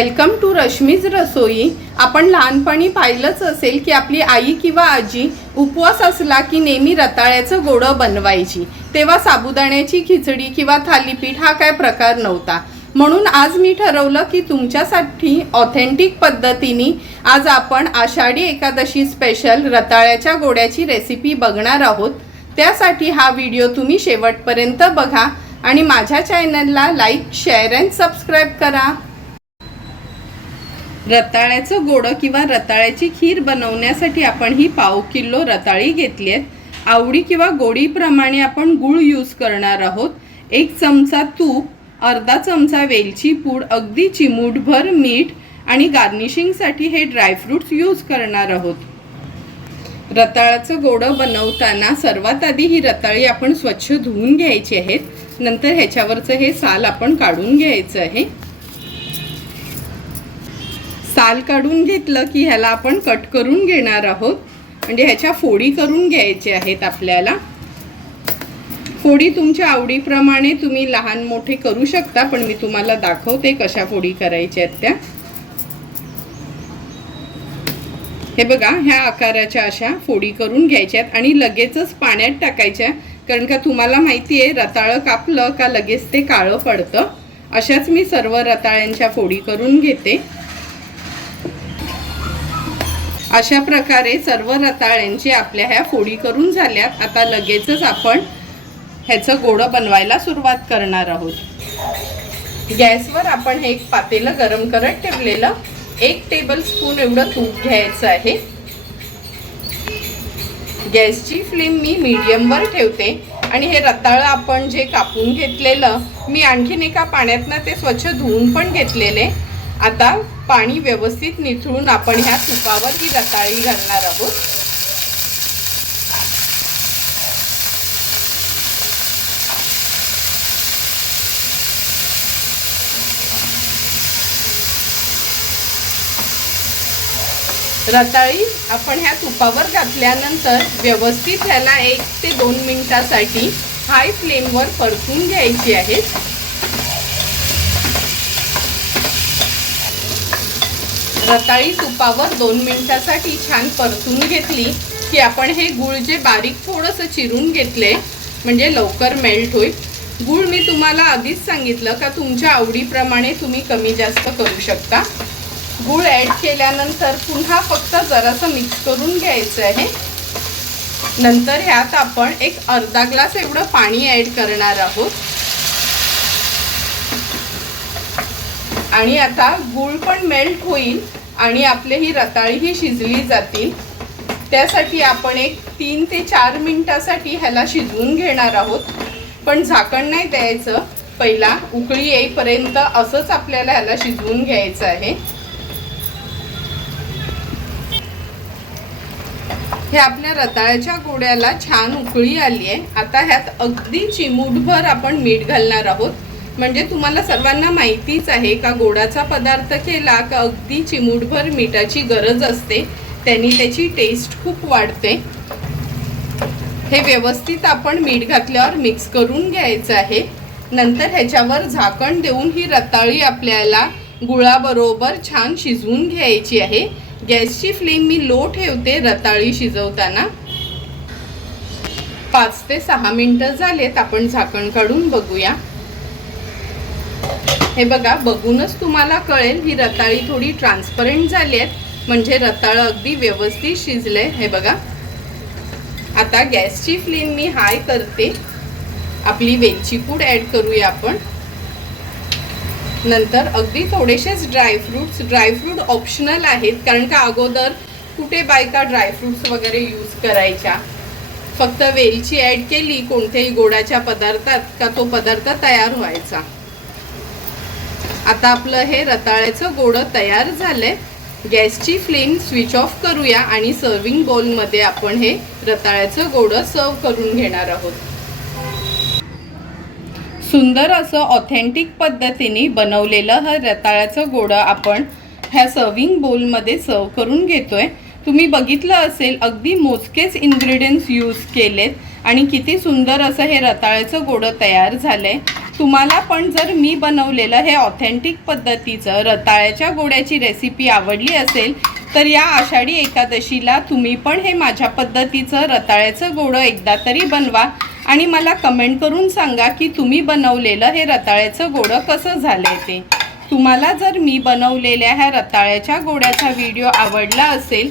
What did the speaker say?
Welcome to Rashmi's रसोई आपण लहानपणी पाहिलंच असेल की आपली आई किंवा आजी उपवास असला की नेहमी रताळ्याचं गोडं बनवायची. तेव्हा साबुदाण्याची खिचडी किंवा थालीपीठ हा काय प्रकार नव्हता. म्हणून आज मी ठरवलं की तुमच्यासाठी ऑथेंटिक पद्धतीने आज आपण आषाढी एकादशी स्पेशल रताळ्याच्या गोड्याची रेसिपी बघणार आहोत. त्यासाठी हा व्हिडिओ तुम्ही शेवटपर्यंत बघा आणि माझ्या चॅनलला लाईक शेअर अँड सबस्क्राईब करा. रताळ्याचं गोडं किंवा रताळ्याची खीर बनवण्यासाठी आपण ही पाव किलो रताळी घेतली आहेत. आवडी किंवा गोडीप्रमाणे आपण गूळ यूज करणार आहोत. एक चमचा तूप अर्धा चमचा वेलची पूड अगदी चिमूटभर मीठ आणि गार्निशिंगसाठी हे ड्रायफ्रूट्स यूज करणार आहोत. रताळाचं गोडं बनवताना सर्वात आधी ही रताळी आपण स्वच्छ धुवून घ्यायची आहेत. नंतर ह्याच्यावरचं हे साल आपण काढून घ्यायचं आहे. साल काढून घेतलं की ह्याला आपण कट करून घेणार आहोत. म्हणजे ह्याच्या फोडी करून घ्यायचे आहेत आपल्याला. फोडी तुमच्या आवडीप्रमाणे तुम्ही लहान मोठे करू शकता पण मी तुम्हाला दाखवते कशा फोडी करायच्या आहेत त्या. हे बघा ह्या आकाराच्या अशा फोडी करून घ्यायच्या आहेत आणि लगेचच पाण्यात टाकायच्या कारण का तुम्हाला माहिती आहे रताळं कापलं का लगेच ते काळं पडतं. अशाच मी सर्व रताळ्यांच्या फोडी करून घेते. अशा प्रकारे सर्व रताळ्यांची आपल्या ह्या फोडी करून झाल्यात. आता लगेचच आपण ह्याचं गोडं बनवायला सुरुवात करणार आहोत. गॅसवर आपण हे एक पातेलं गरम करत ठेवलेलं. एक टेबल स्पून एवढं तूप घ्यायचं आहे. गॅसची फ्लेम मी मीडियमवर ठेवते. आणि हे रताळं आपण जे कापून घेतलेलं मी आणखीन एका पाण्यातनं ते स्वच्छ धुवून पण घेतलेले. आता पाणी व्यवस्थित निथळून आपण ह्या तुपावर ही रताळी घालणार आहोत. रताळी आपण ह्या तुपावर घातल्यानंतर व्यवस्थित ह्याला एक ते दोन मिनिटासाठी हाय फ्लेमवर परतून घ्यायची आहे. रताळी तुपावर दोन मिनिटासाठी छान परतून घेतली की आपण हे गूळ जे बारीक थोडंसं चिरून घेतले म्हणजे लवकर मेल्ट होईल. गूळ मी तुम्हाला आधीच सांगितलं का तुमच्या आवडीप्रमाणे तुम्ही कमी जास्त करू शकता. गूळ ॲड केल्यानंतर पुन्हा फक्त जरासं मिक्स करून घ्यायचं आहे. नंतर ह्यात आपण एक अर्धा ग्लास एवढं पाणी ॲड करणार आहोत. आणि आता गूळ पण मेल्ट होईल. आणि आपले ही रताळीही शिजली जातील. त्यासाठी आपण एक तीन ते चार मिनिटासाठी ह्याला शिजवून घेणार आहोत. पण झाकण नाही द्यायचं. पहिला उकळी येईपर्यंत असंच आपल्याला ह्याला शिजवून घ्यायचं आहे. हे आपल्या रताळ्याच्या गोड्याला छान उकळी आली आहे आता ह्यात अगदी चिमूटभर आपण मीठ घालणार आहोत. म्हणजे तुम्हाला सर्वांना माहितीच आहे का गोडाचा पदार्थ केला का अगदी चिमूटभर मिठाची गरज असते त्यांनी त्याची टेस्ट खूप वाढते. हे व्यवस्थित आपण मीठ घातल्यावर मिक्स करून घ्यायचं आहे. नंतर ह्याच्यावर झाकण देऊन ही रताळी आपल्याला गुळाबरोबर छान शिजवून घ्यायची आहे. गॅसची फ्लेम मी लो ठेवते रताळी शिजवताना. पाच ते सहा मिनटं झालेत आपण झाकण काढून बघूया. हे बघा बघूनच तुम्हाला कळेल ही रताळी थोडी ट्रान्सपरंट झाली आहेत म्हणजे रताळ अगदी व्यवस्थित शिजले हे बघा. आता गॅसची फ्लेम मी हाय करते. आपली वेलची पूड ॲड करूया आपण. नंतर अगदी थोडेसेच ड्रायफ्रूट्स ड्रायफ्रूट ऑप्शनल आहेत कारण का अगोदर कुठे बायका ड्रायफ्रूट्स वगैरे यूज करायच्या. फक्त वेलची ॲड केली कोणत्याही गोडाच्या पदार्थात का तो पदार्थ तयार व्हायचा. आता आपलं हे रताळ्याचं गोडं तयार झालंय. गॅसची फ्लेम स्विच ऑफ करूया आणि सर्विंग बोलमध्ये आपण हे रताळ्याचं गोडं सर्व करून घेणार आहोत. सुंदर असं ऑथेंटिक पद्धतीने बनवलेलं हा रताळ्याचं गोडं आपण ह्या सर्विंग बोलमध्ये सर्व करून घेतोय. तुम्ही बघितलं असेल अगदी मोजकेच इन्ग्रेडियंट्स यूज केलेत आणि किती सुंदर असं हे रताळ्याचं गोडं तयार झालं आहे तुम्हाला पण जर मी बनवलेलं हे ऑथेंटिक पद्धतीचं रताळ्याच्या गोड्याची रेसिपी आवडली असेल तर या आषाढी एकादशीला तुम्ही पण हे माझ्या पद्धतीचं रताळ्याचं गोडं एकदा तरी बनवा आणि मला कमेंट करून सांगा की तुम्ही बनवलेलं हे रताळ्याचं गोडं कसं झालंय ते. तुम्हाला जर मी बनवलेल्या ह्या रताळ्याच्या गोड्याचा व्हिडिओ आवडला असेल